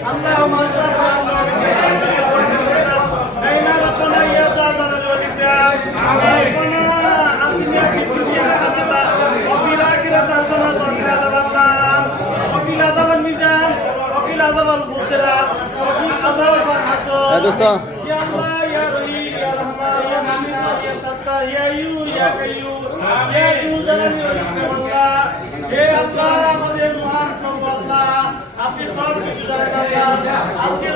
اللهم انت بين ربنا يا تعالى الوالدين ربنا اعطنا في الدنيا حسنه وفي الاخره حسنه وقنا عذاب النار وقنا عذاب الميزان وقنا عذاب البصيرات وقنا عذاب الحشر يا الله يا ولي يا رحمن يا مؤمن يا ستار يا يو يا قيوم يا ذو الجلال والاكرام হে আল্লাহ আমাদের মহান প্রভু আল্লাহ আপনি সব কিছু জানেন আল্লাহ আজকে